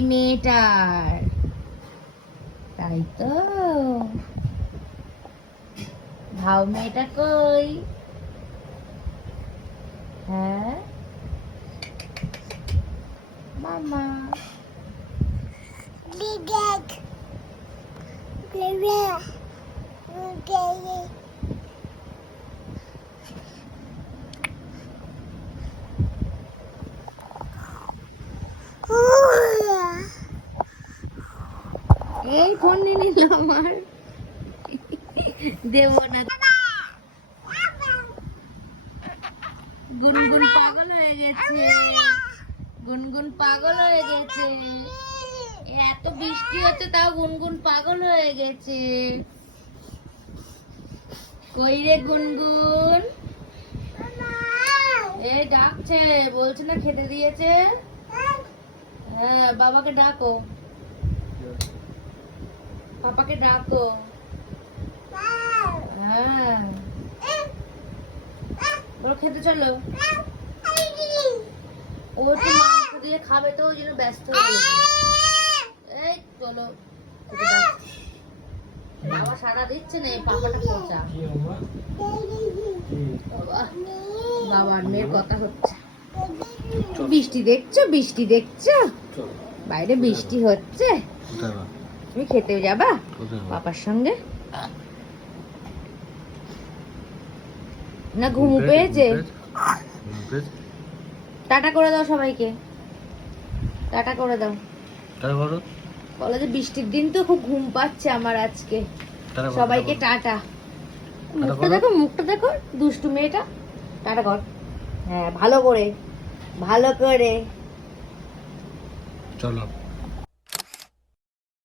মেয়েটার। তাই তো। ভাও মেয়েটা কই? হ্যাঁ? মামা। এই আমার। দেব গুনগুন পাগল হয়ে গেছে। গুনগুন পাগল হয়ে গেছে। এত বৃষ্টি হচ্ছে, তাও গুনগুন পাগল হয়ে গেছে। কই রে গুনগুন? এই ডাকছে, বলছে না খেতে দিয়েছে। হ্যাঁ বাবাকে ডাকো। পাপাকে ডাকো। হ্যাঁ। বলো খেতে চলো। ও তো মাংস দিয়ে খাবে তো ওই জন্য ব্যস্ত হয়ে এই চলো বাবা সারা দিচ্ছে না এই পাপাটা পচা। বাবা বাবার মেয়ের কথা হচ্ছে। বৃষ্টি দেখছ বৃষ্টি দেখছ? বাইরে বৃষ্টি হচ্ছে। তুমি খেতে যাবা? পাপার সঙ্গে? না ঘুম পেয়েছে টাটা করে দাও সবাইকে। টাটা করে দাও। বলো যে বৃষ্টির দিন তো খুব ঘুম পাচ্ছে আমার আজকে। সবাইকে টাটা মুখটা দেখো মুখটা দেখো দুষ্টু মেয়েটা। টাটা কর। হ্যাঁ ভালো করে। ভালো করে। চলো।